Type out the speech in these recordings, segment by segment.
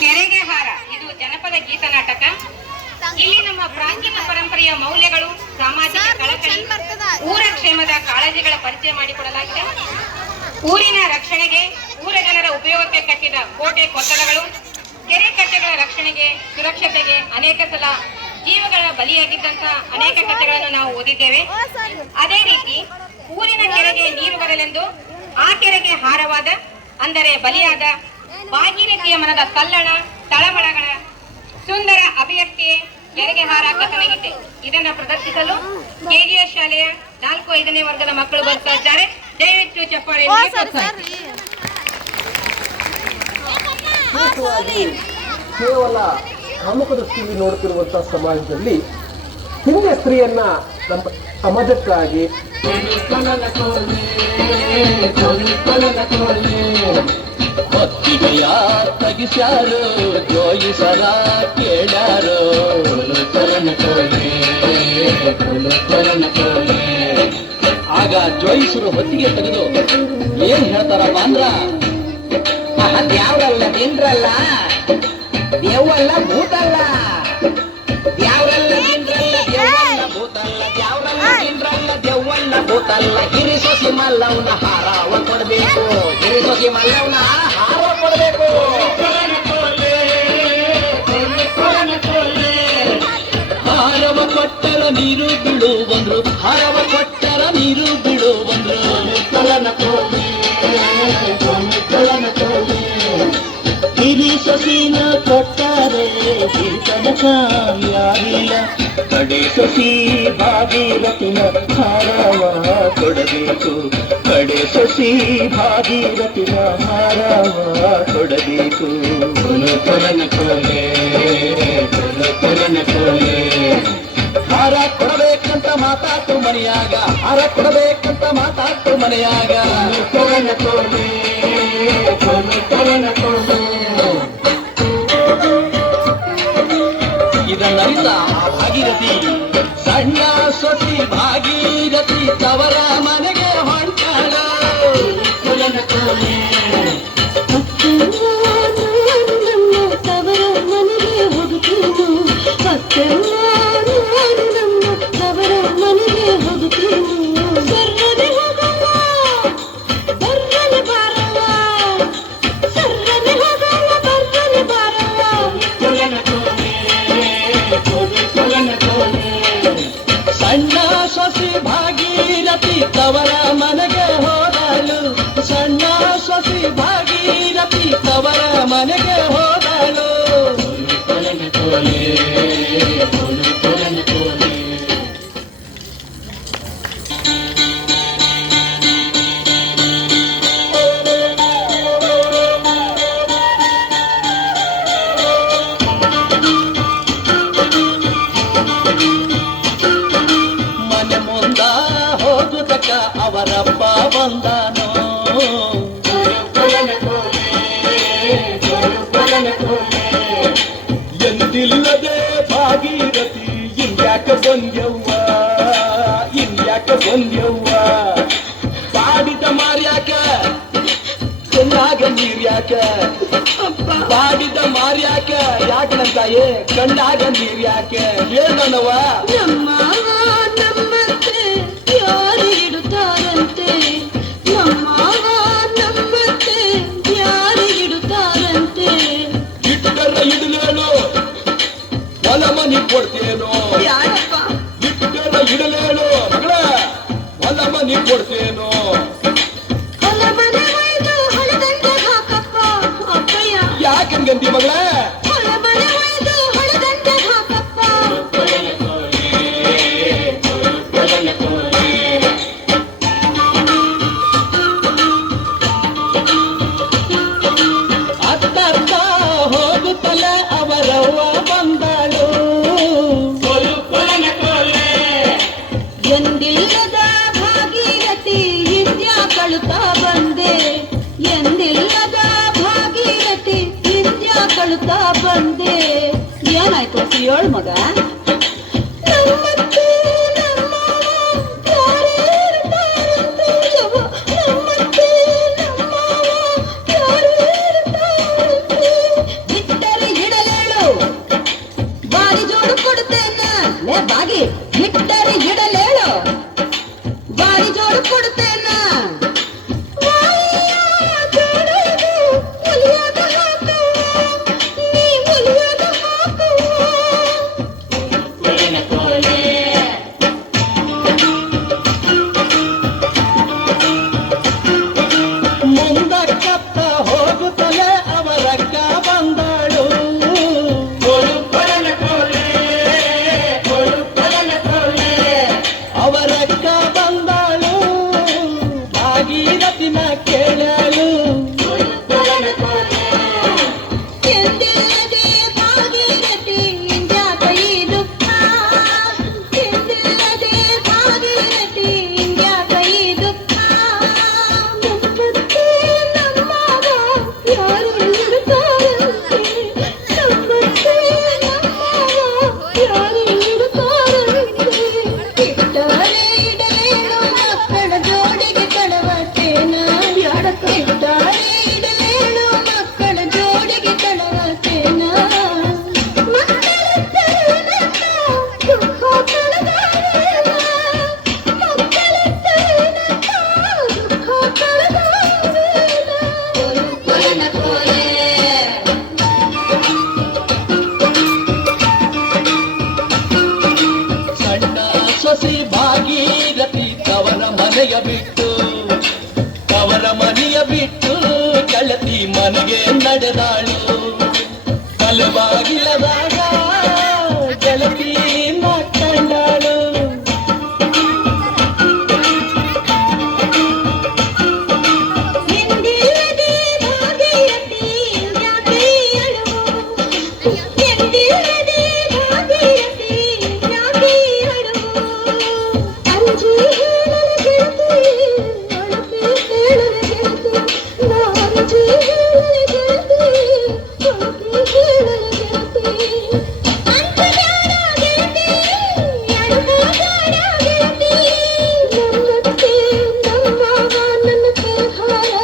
ಕೆರೆಗೆ ಹಾರ ಇದು ಜನಪದ ಗೀತ ನಾಟಕ. ಇಲ್ಲಿ ನಮ್ಮ ಪ್ರಾಚೀನ ಪರಂಪರೆಯ ಮೌಲ್ಯಗಳು, ಸಾಮಾಜಿಕ ಕಳಕಳಿ, ಊರ ಕ್ಷೇಮದ ಕಾಳಜಿಗಳ ಪರಿಚಯ ಮಾಡಿಕೊಡಲಾಗಿದೆ. ಊರಿನ ರಕ್ಷಣೆಗೆ, ಊರ ಜನರ ಉಪಯೋಗಕ್ಕೆ ಕಟ್ಟಿದ ಕೋಟೆ ಕೊತ್ತಲಗಳು, ಕೆರೆ ಕಟ್ಟೆಗಳ ರಕ್ಷಣೆಗೆ, ಸುರಕ್ಷತೆಗೆ ಅನೇಕ ಸಲ ಜೀವಗಳ ಬಲಿಯಾಗಿದ್ದಂತಹ ಅನೇಕ ಕಥೆಗಳನ್ನು ನಾವು ಓದಿದ್ದೇವೆ. ಅದೇ ರೀತಿ ಊರಿನ ಕೆರೆಗೆ ನೀರು ಬರಲೆಂದು ಆ ಕೆರೆಗೆ ಹಾರವಾದ, ಅಂದರೆ ಬಲಿಯಾದ ಭಾಗೀರಥಿಯ ಮನದ ತಲ್ಲಣ ತಳಮಳಗಳ ಸುಂದರ ಅಭಿವ್ಯಕ್ತಿ ಕೆರೆಗೆ ಹಾರ ಕಥನಗೀತೆ. ಇದನ್ನ ಪ್ರದರ್ಶಿಸಲು ಕೆಜಿಎಸ್ ಶಾಲೆಯ 4-5ನೇ ವರ್ಗದ ಮಕ್ಕಳು ಬರ್ತಾ ಇದ್ದಾರೆ. ದಯವಿಟ್ಟು ಚಪ್ಪಾಳೆ. ಕೇವಲ ಪ್ರಮುಖ ದೃಷ್ಟಿಯಲ್ಲಿ ನೋಡುತ್ತಿರುವಂತಹ ಸಮಾಜದಲ್ಲಿ ಹಿಂದೆ ಸ್ತ್ರೀಯನ್ನ ನಮ್ಮ ಸಮಾಜಕ್ಕಾಗಿ ಹೊತ್ತಿಗೆಯ ತಗಿಸ್ಯಾರು, ಜೋಯಿಸರ ಕೇಳ್ಯಾರು. ಆಗ ಜೋಯಿಸರು ಹೊತ್ತಿಗೆ ತೆಗೆದು ಏನ್ ಹೇಳ್ತಾರಪ್ಪ ಅಂದ್ರ, ದ್ಯಾವ್ರಲ್ಲ ತಿಂಡ್ರಲ್ಲ, ದೇವಲ್ಲ ಭೂತಲ್ಲ, ದ್ಯಾವ್ರಲ್ಲ ತಿಂಡ್ರಲ್ಲ, ದೇವಲ್ಲ ಭೂತಲ್ಲ, ದ್ಯಾವ್ರಲ್ಲ ತಿಂಡ್ರಲ್ಲ, ದೇವಲ್ಲ ಭೂತಲ್ಲ. ಹಿರಿ ಸೊಸಿ ಮಲ್ಲವನ ಹಾರವ ಕೊಡ್ಬೇಕು, ಹಿರಿ ಸೊಸಿ ಮಲ್ಲವನ ಹಾರ ಕೊಡ್ಬೇಕು. ಹಾರವ ಕೊಟ್ಟರ ನೀರು ಬಿಡು ಬಂದ್ರು, ಹಾರವ ಕೊಟ್ಟರ ನೀರು ಬಿಡು ಬಂದ್ರು. ಹಿರಿ ಸೊಸಿನ ಕೊಟ್ಟರೆ ತನಕ ಯಾರಿಲ್ಲ, ಕಡೆ ಸೊಸಿ ಭಾಗೀರಥಿನ ಹಾರವ ಕೊಡಬೇಕು, ಕಡೆ ಸೊಸಿ ಭಾಗೀರಥಿನ ಹಾರವ ಕೊಡಬೇಕು. ಹಾರ ಕೊಡಬೇಕಂತ ಮಾತಾಡ್ತು ಮನೆಯಾಗ, ಹಾರ ಕೊಡಬೇಕಂತ ಮಾತಾಡ್ತು ಮನೆಯಾಗ. ಇದನ್ನರಿತ ಭಾಗೀರಥಿ ಸಣ್ಣ ಸೊಸಿ ಭಾಗೀರಥಿ ತವರ ಮನೆಗೆ ಹೊಂಟಾಳ. ತವರ ಮನೆಗೆ ಹೋಗುತ್ತೇನು, ತವರ ಮನೆಗೆ ಹೋಗುತ್ತೇನು. ಸರ್ರನೆ ಹೋಗಲ್ಲ, ಬರ್ರನೆ ಬಾರಲ್ಲ, ಸರ್ರನೆ ಹೋಗಲ್ಲ, ಬರ್ರನೆ ಬಾರಲ್ಲ. ಸಣ್ಣ ಸೊಸಿ ಭಾಗೀರಥಿ ತವರ ಮನೆಗೆ ಹೋದಳು, ಸಣ್ಣ ಸೊಸಿ ಭಾಗೀರಥಿ ತವರ ಮನೆಗೆ ಹೋದಳು. ಮನೆ ಮುಂದ ಹೋಗುತ್ತಕ ಅವರಪ್ಪ ಬಂದಾನೋ, ಎಂದಿಲ್ಲದೆ ಭಾಗೀರಥಿ ಇನ್ಯಾಕ ಬಂದ್ಯವ್ವ, ಇನ್ಯಾಕ ಬಂದ್ಯವ್ವ. ಬಾಡಿದ ಮಾರ್ಯಾಕ ಚೆನ್ನಾಗ ನೀರ್ಯಾಕ, ಬಾಡಿದ ಮಾರ್ಯಾಕ ಯಾಕಂತಾಯೇ ಕಣ್ಣಾಗ ನೀರ್ಯಾಕ ಹೇಳನವ. ನಮ್ಮತ್ತೆ ಯಾರು ಇಡುತ್ತಾರಂತೆ, ನಮ್ಮತ್ತೆ ಯಾರು ಇಡುತ್ತಾರಂತೆ. ಇಟ್ಟರ ಇಡಲೇನು ಹೊಲ ಮನಿ ಕೊಡ್ತೇನೋ, ಇಟ್ಟರ ಇಡಲೇನು ಮಗಳ ಹೊಲ ಮನಿ ಕೊಡ್ತೇನೋ. ಹೊಲ ಮನೆ ಒಯ್ದು ಹೊಲದಂಡೆ ಹಾಕಪ್ಪ ಅಪ್ಪಯ್ಯ, ಯಾಕಂಗಂದಿ ಮಗಳ ಹೊಲ ಮನೆ ಒಯ್ದು ಹೊಲದಂಡೆ ಹಾಕಪ್ಪ. ಅತ್ತ ಹೋಗುತ್ತಲ ಅವರವ್ವ ಬಂದಳು, ಎಂದಿಲ್ಲದ ಭಾಗೀರಥಿ ಹಿಂದ್ಯಾ ಕಳುತ್ತಾ ಬಂದೆ, ಎಂದಿಲ್ಲದ ಭಾಗೀರಥಿ ಹಿಂದ್ಯಾ ಕಳುತ್ತಾ ಬಂದೆ. ಏನಾಯ್ತು ಹೇಳು ಮಗ. ನಮ್ಮತ್ತೆ ನಮ್ಮವ ಇಡಲೇಳು ಬಾರಿ ಜೋಡು ಕೊಡುತ್ತೇನ ಮುಲಿಯಾದ ಹಾಕು ನೀ ಮುಲಿಯಾದ ಹಾಕು ಮುಂದಕ್ಕತ್ತ ಹೋಗುತ್ತಲೇ ಅವರಕ್ಕ ಬಂದಳು ಅವರಕ್ಕ ಬಂದಳು ಭಾಗೀರಥಿನ ಕೇಳಲು ಎಂದಿಲ್ಲದೆ ಭಾಗೀರಥಿ ಇಂದ್ಯಾಕೈದು ಎಂದಿಲ್ಲದೆ ಭಾಗೀರಥಿ ಇಂದ್ಯಾಕೈದು ನಮ್ಮತ್ತೆ ನಮ್ಮವ ಯಾರು ಇರುತ್ತಾರಂತೆ ನಮ್ಮತ್ತೆ ನಮ್ಮವ ಯಾರು ಇರುತ್ತಾರಂತೆ ಇಟ್ಟರೆ ಇಡಲೇನು ಮಕ್ಕಳ ಜೋಡಿಗೆ ಕಳವಟೇನ ಇಟ್ಟರೆ ಇಡಲೇನು ಮಕ್ಕಳ ಜೋಡಿಗೆ ಕಳವಟೇನ ಮಕ್ಕಳಿದ್ದರೆ ನನ್ನ ದುಃಖ ಕಳೆದಾರೇನ ಮಕ್ಕಳಿದ್ದರೆ ನನ್ನ ದುಃಖ ಕಳೆದಾರೇನ ಕೊಲನ ಕೊಲೆ ಸಣ್ಣ ಸೊಸಿ ಭಾಗೀರಥಿ ತವರ ಮನೆಯ ಬಿಟ್ಟು ಗೆಳತಿ ಮನೆಗೆ ನಡೆದಾಳು ಕಲುಬಾಗಿಲದಾಗ ಗೆಳತಿ ಕಂಡಾಳು ಎಂದಿಲ್ಲದೆ ಭಾಗೀರಥಿ ಇಂದ್ಯಾಕೈಯಳು ಎಂದಿಲ್ಲದೆ ಭಾಗೀರಥಿ ಇಂದ್ಯಾಕೈಯಳು ಅಂಜಿ ಹೇಳಲು ಗೆಳತಿ ಅಳುತ್ತಿ ಹೇಳಲು ಗೆಳತಿ ನಾಂಜಿ ಹೇಳಲು ಗೆಳತಿ ಅಳುತ್ತಿ ಹೇಳಲು ಗೆಳತಿ ಅಂಜಬ್ಯಾಡ ಗೆಳತಿ ಅಳುತ್ಬೇಡ ಗೆಳತಿ ನಮ್ಮತ್ತೆ ನಮ್ಮವ ನನ್ನ ಪರಿಹಾರ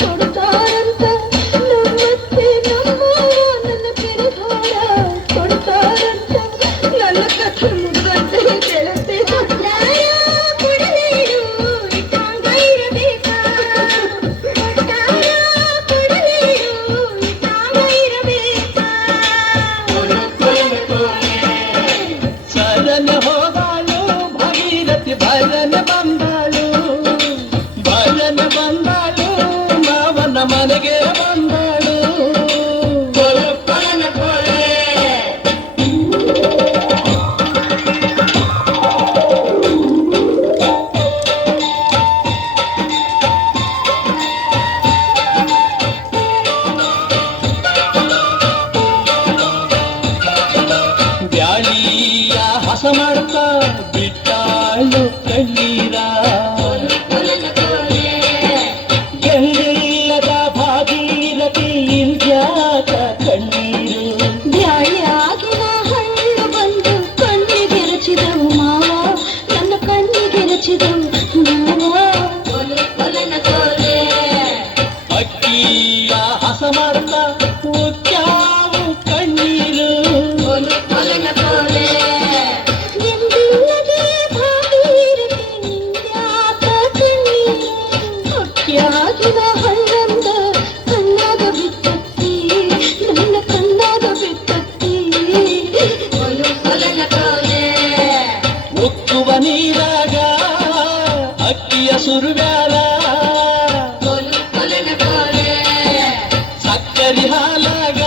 ಕೊಡ್ತಾರಂತ ನಮ್ಮತ್ತೆ ನಮ್ಮವ ನನ್ನ ಪರಿಹಾರ ಕೊಡ್ತಾರಂತ ನನ್ನ ಕಥೆ ಮುಗ್ದಂತೆ ಗೆಳತಿ ಒಟ್ಟಾರ ಕೊಡಲೇನು ಇಟ್ಟಾಗ ಇರಬೇಕಾ ಒಟ್ಟಾರ ಕೊಡಲೇನು ಇಟ್ಟಾಗ ಇರಬೇಕಾ ಸರನೆ ಹೋದಾಳು ಭಾಗೀರಥಿ ಭರನೆ ಬಂದಾಳು ಮಾವನ ಮನೆಗೆ ಬಂದಾಳು ಬ್ಯಾಳಿಯ ಹಸ ಮಾಡ್ತಾ ಬಿಟ್ಟಾಳು ಕಣ್ಣೀರ ಎಂದಿಲ್ಲದ ಭಾಗೀರಥಿ ಇಂದ್ಯಾಕ ಕಣ್ಣೀರು ಬ್ಯಾಳಿಯಾಗಿನ ಹಣ್ಣು ಬಂದು ಕಣ್ಣಿಗೆರಚಿದವು ಮಾವ ನನ್ನ ಕಣ್ಣಿಗೆರಚಿದವು ಮಾವ ಅಕ್ಕಿಯ ಹಸ ಮಾಡ್ತಾ ಉಕ್ಕಾವು ಕಣ್ಣೀರು ಎಂದಿಲ್ಲದೆ ಭಾಗೀರಥಿ ಇಂದ್ಯಾಕ ಕಣ್ಣೀರು ಹೊಕ್ಕಿಯಾಗಿನ ಹಣ್ಣಂದ ಕಣ್ಣಾಗ ಬಿತ್ತತ್ತಿ ನನ್ನ ಕಣ್ಣಾಗ ಬಿತ್ತತ್ತಿ ಉಕ್ಕುವ ನೀರಾಗ ಅಕ್ಕಿಯ ಸುರುವ್ಯಾಲ ಸಕ್ಕರೆ ಹಾಲಾಗ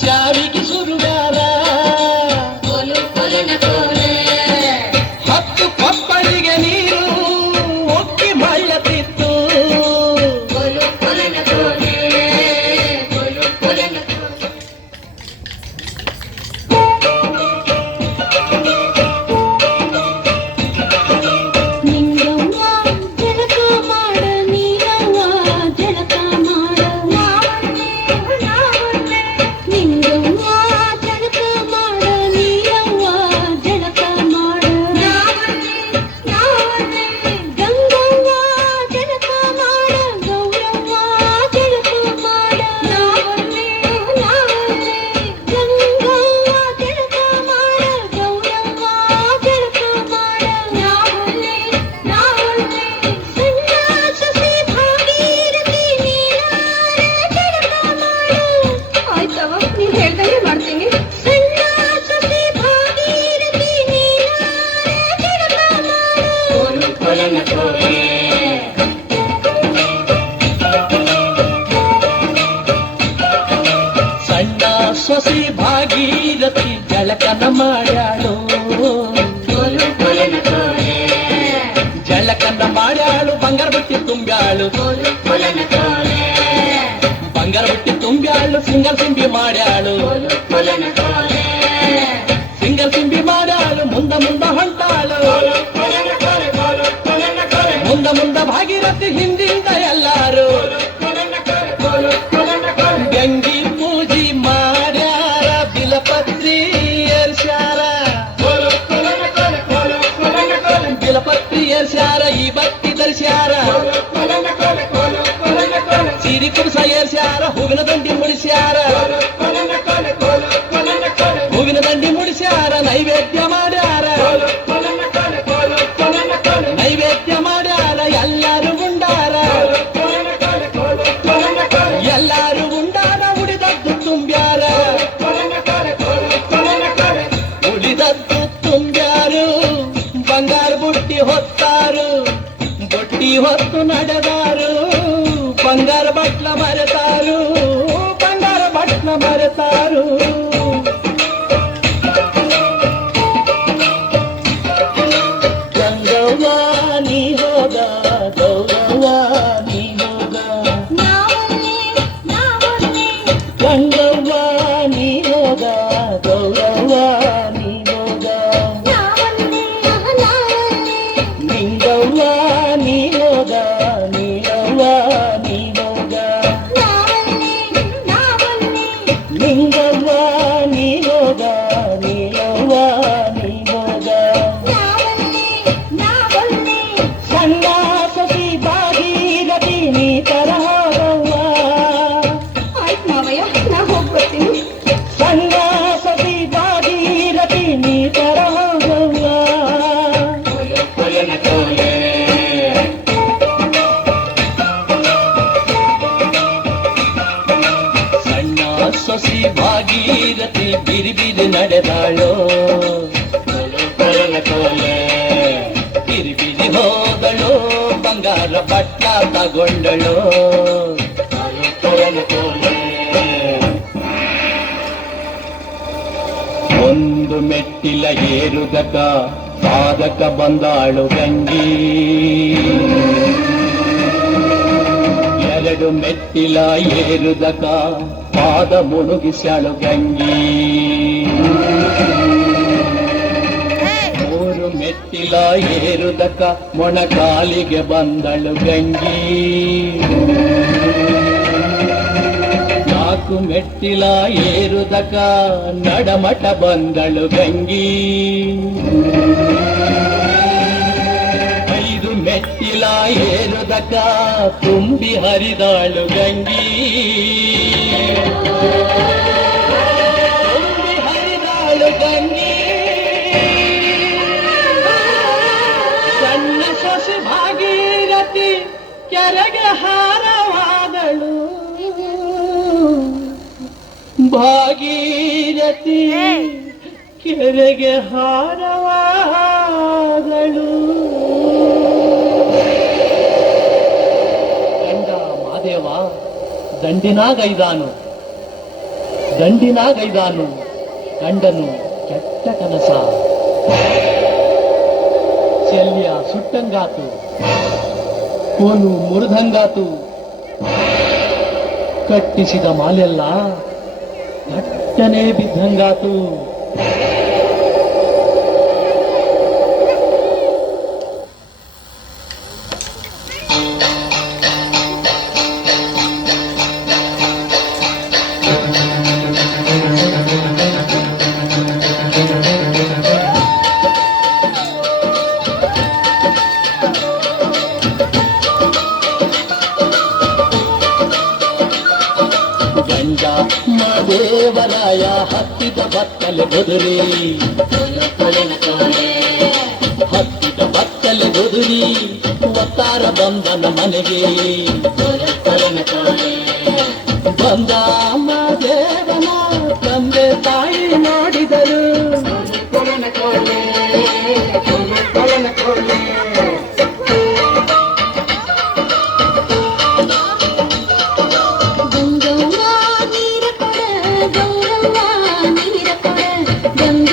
ಸ್ಯಾವಿಗೆ ಸುರುವ್ಯಾಲ ಹತ್ತು ಕೊಪ್ಪಳಿಗೆ ನೀರು ಒಕ್ಕಿ ಮಳ್ಳತಿತ್ತು ನಿಂಗಮ್ಮ ಬೆಳಕ ಜಳಕನ ಮಾಡ್ಯಾಳು ಜಳಕನ ಮಾಡ್ಯಾಳು ಬಂಗಾರ ಬುಟ್ಟಿ ತುಂಬ್ಯಾಳು ಬಂಗಾರ ಬುಟ್ಟಿ ತುಂಬ್ಯಾಳು ಸಿಂಗಲ್ ಸಿಂಬಿ ಮಾಡ್ಯಾಳು ಸಿಂಗಲ್ ಸಿಂಬಿ ಮಾಡ್ಯಾಳು ಮುಂದ ಹೊಂಟಾಳು ಮುಂದ ಭಾಗೀರಥಿ ಹಿಂದಿಂದ ಎಲ್ಲಾರು ಗಂಗಿ ಪೂಜಿ ಮಾಡ್ಯಾರ ಬಿಲಪತ್ರಿ ಏರ್ಸ್ಯಾರ ಬಿಲಪತ್ರಿ ಏರ್ಸ್ಯಾರ ಈ ಬತ್ತಿ ಧರಿಸ್ಯಾರ ಸಿರಿ ಕುರ್ಸ ಏರ್ಸ್ಯಾರ ಹೂವಿನ ದಂಡಿ ಮುಡಿಸ್ಯಾರ ಹೂವಿನ ದಂಡಿ ಮುಡಿಸ್ಯಾರ ನೈವೇದ್ಯ ಮಾಡ್ಯಾರ ನೈವೇದ್ಯ ಮಾಡ್ಯಾರ ಎಲ್ಲಾರು ಉಂಡಾರ ಎಲ್ಲಾರು ಉಂಡಾರ ಉಳಿದದ್ದು ತುಂಬ್ಯಾರ ಉಳಿದದ್ದು ತುಂಬ್ಯಾರು ಬಂಗಾರ ಬುಟ್ಟಿ ಹೊತ್ತಾರು ಬುಟ್ಟಿ ಹೊತ್ತು ನಡೆದಾರು ಬಂಗಾರ ಬಟ್ಲ ಮರೆತಾರು ಬಂಗಾರ ಬಟ್ಲ ಮರೆತಾರು ಗಂಗವ್ವ ನೀ ಹೋಗ ಗೌರವ್ವ ನೀ ಹೋಗ ಗಂಗವ್ವ ನೀ ಹೋಗ ಗೌರವ್ವ ನೀ ಹೋಗ ನಿಂಗವ್ವ ನೀ ಹೋಗ ನೀಲವ್ವ ನೀ ಹೋಗ ನಿಂಗವ್ವ ನೀ ಹೋಗ ನೀಲವ್ವ ನೀ ಹೋಗ ಸಣ್ಣ ಸತಿ ಭಾಗೀರಥಿ ನೀ ತರಹವ್ವ ಆಯ್ತು ಮಾವಯ್ಯ ನಾ ಹೋಗ್ಬರ್ತೀನಿ ಸಣ್ಣ ಸತಿ ಭಾಗೀರಥಿ ನೀ ತರಹವ್ವ ಸಣ್ಣ ಸೊಸಿ ಭಾಗೀರಥಿ ಬಿರಿ ಬಿರಿ ನಡೆದಾಳೋ ಬಿರಿ ಬಿರಿ ಹೋದಳು ಬಂಗಾರ ಬಟ್ಲ ತಗೊಂಡಳು ಒಂದು ಮೆಟ್ಟಿಲ ಏರುದಕ ಪಾದಕ ಬಂದಾಳು ಗಂಗಿ ಎರಡು ಮೆಟ್ಟಿಲ ಏರುದಕ ಪಾದ ಮುಳುಗಿಸ್ಯಾಳು ಗಂಗಿ ಮೂರು ಮೆಟ್ಟಿಲ ಏರುದಕ ಮೊಣಕಾಲಿಗೆ ಬಂದಳು ಗಂಗಿ ನಾಲ್ಕು ಮೆಟ್ಟಿಲ ಏರುದಕ ನಡಮಟ ಬಂದಳು ಗಂಗಿ ಐದು ಮೆಟ್ಟಿಲ ಏರುದಕ ತುಂಬಿ ಹರಿದಾಳು ಗಂಗಿ ತುಂಬಿ ಹರಿದಾಳು ಗಂಗಿ ಸಣ್ಣ ಸೊಸೆ ಭಾಗೀರಥಿ ಕೆರೆಗೆ ಹಾರವಾದಳು ಭಾಗೀರಥಿ ಕೆರೆಗೆ ಹಾರವಾದಳು ಗಂಡ ಮಾದೇವ ದಂಡಿನಾಗೈದಾನು ಗಂಡನು ಕೆಟ್ಟ ಕನಸ ಶಲ್ಯ ಸುಟ್ಟಂಗಾತು ಕೋಲು ಮುರಿದಂಗಾತು ಕಟ್ಟಿಸಿದ ಮಾಲೆಲ್ಲ ಗಟ್ಟನೆ ಬಿದ್ದಂಗಾತು ಗಂಡ ಮಾದೇವರಾಯ ಹತ್ತಿದ ಬತ್ತಲೆ ಬದುರಿ ಹತ್ತಿದ ಬತ್ತಲೆ ಬದುರಿ ಒತ್ತಾರ ಬಂದನ ಮನೆಗೆ ಬಂದ ಮಾದೇವನ ತಂದೆ ತಾಯಿ ನೋಡಿದರು ಗಂಗವ್ವ ನೀರ ಕೊಡ ಗೌರವ್ವ ನೀರ ಕೊಡ ಗಂಗ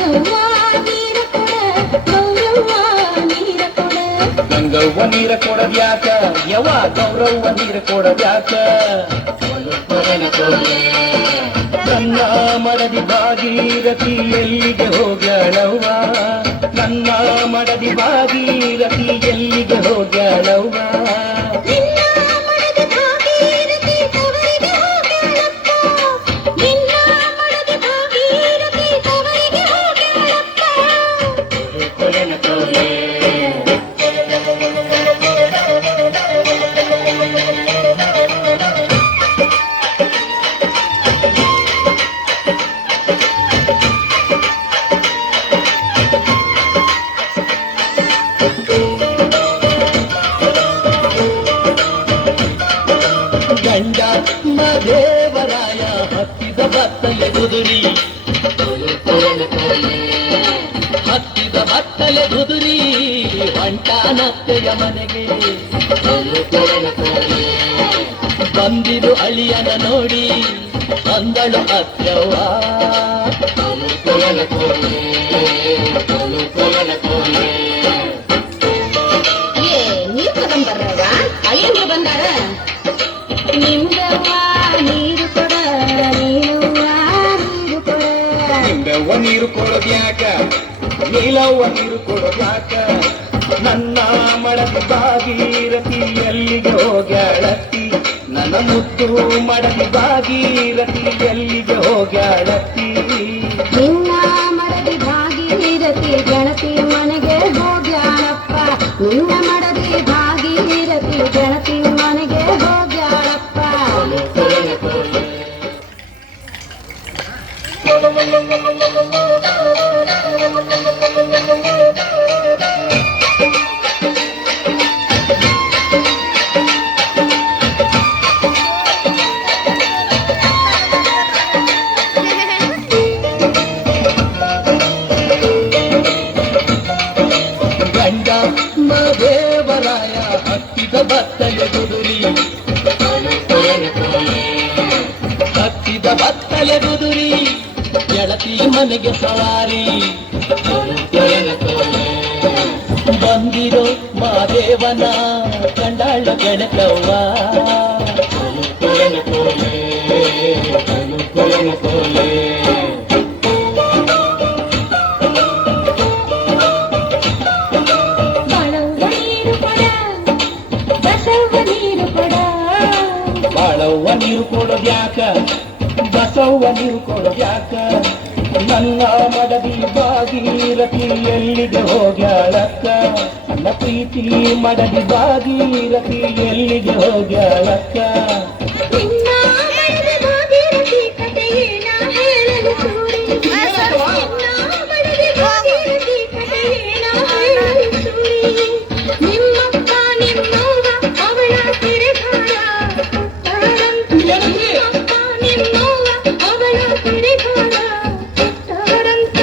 ಗೌರವ ನೀರ ಕೊಡದ್ಯಾಕ ಯವ ಗೌರವ ನೀರ ಕೊಡದ್ಯಾಕ ನನ್ನ ಮಡದಿ ಭಾಗೀರಥಿ ಎಲ್ಲಿಗೆ ಹೋಗ್ಯಾಳವ್ವ ನನ್ನ ಮಡದಿ ಭಾಗೀರಥಿ ಎಲ್ಲಿಗೆ ಹೋಗ್ಯಾಳವ್ವ ಗಂಡ ಮದೇವರಾಯ ಹತ್ತಿದ ಬತ್ತಲೆ ಕುದುರಿ ಹತ್ತಿದ ಬತ್ತಲೆ ಕುದುರಿ ಹೊಂಟಾನತ್ತೆಯ ಮನೆಗೆ ಬಂದಿರು ಅಳಿಯನ ನೋಡಿ ಅಂದಳು ಅತ್ಯವ್ವ ನೀರು ತಗೊಂಡ್ಬರ್ರವ ಅಳಿಯಂದ್ರು ಬಂದಾರ ನಿಮ್ದವ್ವ ನೀರು ಕೊಡ ನೀನವ್ವ ನೀರು ಕೊಡ ನಿಂಗವ್ವ ನೀರು ಕೊಡೋದ್ಯಾಕ ನೀಲವ್ವ ನೀರು ಕೊಡೋದ್ಯಾಕ ನನ್ನ ಮಡದಿ ಭಾಗೀರಥಿ ಎಲ್ಲಿಗೆ ಹೋಗ್ಯಾಳತ್ತಿ ನನ್ನ ಮುದ್ದು ಮಡದಿ ಭಾಗೀರಥಿ ಎಲ್ಲಿಗೆ ಹೋಗ್ಯಾಳತ್ತಿ ನಿನ್ನ ಮಡದಿ ಭಾಗೀರಥಿ ಗಣತಿ ಮನೆಗೆ ಹೋಗ್ಯಾಳಪ್ಪ ನಿನ್ನ ಮಡದಿ ಭಾಗೀರಥಿ ಗಣತಿ ಮನೆಗೆ ಹೋಗ್ಯಾಳಪ್ಪ ಗಂಡ ಮದೇವರಾಯ ಹತ್ತಿದ ಬತ್ತಲೆ ಕುದುರಿ ಹತ್ತಿದ ಬತ್ತಲೆ ಕುದುರಿ ಗೆಳತಿ ಮನೆಗೆ ಸವಾರಿ ಬಂದಿರೋ ಮಾದೇವನ ಕಂಡಾಳ ಗೆಣಕವ್ವ ಬಾಳವ್ವ ನೀರು ಕೊಡೋದ್ಯಾಕ ಬಸವ್ವ ನೀರು ಕೊಡೋದ್ಯಾಕ ನನ್ನ ಮಡದಿ ಭಾಗೀರಥಿ ಎಲ್ಲಿಗೆ ಹೋಗ್ಯಾಳಕ್ಕ ನನ್ನ ಪ್ರೀತಿ ಮಡದಿ ಭಾಗೀರಥಿ ಎಲ್ಲಿಗೆ ಹೋಗ್ಯಾಳಕ್ಕ ನಿನ್ನ ಮಡದಿ ಭಾಗೀರಥಿ ಕಥೆಯೇನ ಹೇಳಲು ಸೂರಿ ನಿನ್ನ ಮಡದಿ ಭಾಗೀರಥಿ ಕಥೆಯೇನ ಹೇಳಲು ಸೂರಿ ನಿಮ್ಮಪ್ಪ ನಿಮ್ಮವ್ವ ಅವಳ ಕಿರಿಭಾರ ನಿಮ್ಮಪ್ಪ ನಿಮ್ಮವ್ವ ಅವಳ ಕಿರಿಭಾರ ಕೊಟ್ಟವರಂತ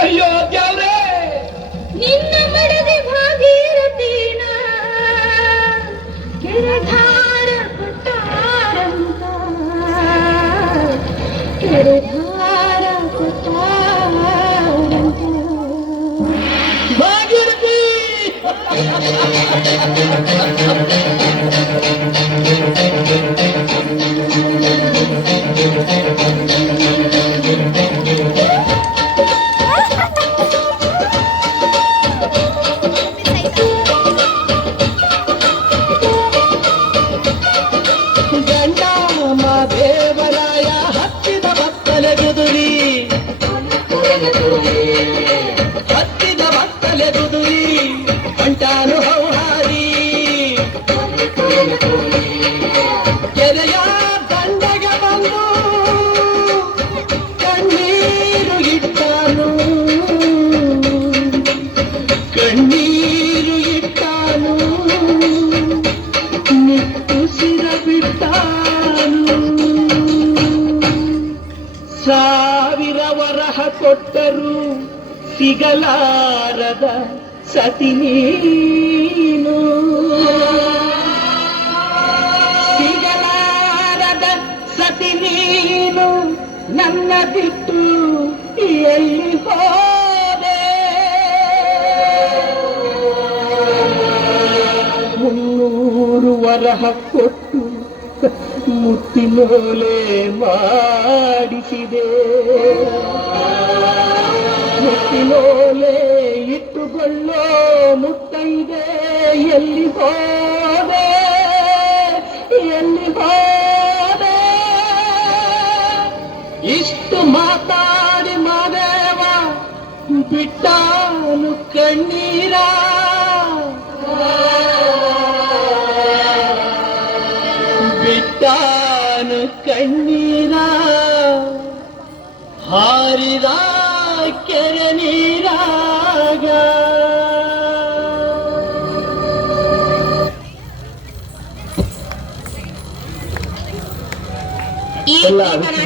ಅಯ್ಯೋ ದೇವ್ರೇ ನಿನ್ನ ಮಡದಿ ಭಾಗೀರಥಿನ ಕಿರಿಧಾರ ಕೊಟ್ಟಾರಂತ ಕಿರಿಧಾರ ಕೊಟ್ಟಾರಂತ ಭಾಗೀರಥಿ ಗಂಡ ಮಾದೇವರಾಯ ಹತ್ತಿದ ಬತ್ತಲೆ ಕುದುರಿ ಹತ್ತಿದ ಬತ್ತಲೆ ಕುದುರಿ ಹೊಂಟಾನು ಹೌಹಾರಿ ಕೆರೆಯ ದಂಡೆಗೆ ಬಂದು ಕಣ್ಣೀರು ಇಟ್ಟಾನು ಕಣ್ಣೀರು ಇಟ್ಟಾನು ನಿಟ್ಟುಸಿರ ಬಿಟ್ಟಾನು ಸಾವಿರ ವರಹ ಕೊಟ್ಟರು ಸಿಗಲಾರದ ಸತಿ ನೀನು ಸಿಗಲಾರದ ಸತಿ ನೀನು ನನ್ನ ಬಿಟ್ಟು ಎಲ್ಲಿ ಹೋದೆ ವಿರಹ ಕೊಟ್ಟು ಮುತ್ತಿನೋಲೆ ಮಾಡಿಸಿದೆ. ಮುತ್ತಿನೋಲೆ ಇಟ್ಟುಕೊಳ್ಳೋ ಮುತ್ತೈದೆ ಎಲ್ಲಿ ಹೋದೆ, ಎಲ್ಲಿ ಹೋದೆ? ಇಷ್ಟು ಮಾತಾಡಿ ಮಾದೇವ ಬಿಟ್ಟಾನು ಕಣ್ಣೀರ. ಬಿಟ್ಟಾನು ಕಣ್ಣೀರ, ಹಾರಿದ ಕೆರೆ ನೀರಾಗ. ಈ ಎಲ್ಲ ಗೀತನಾಟ್ಯ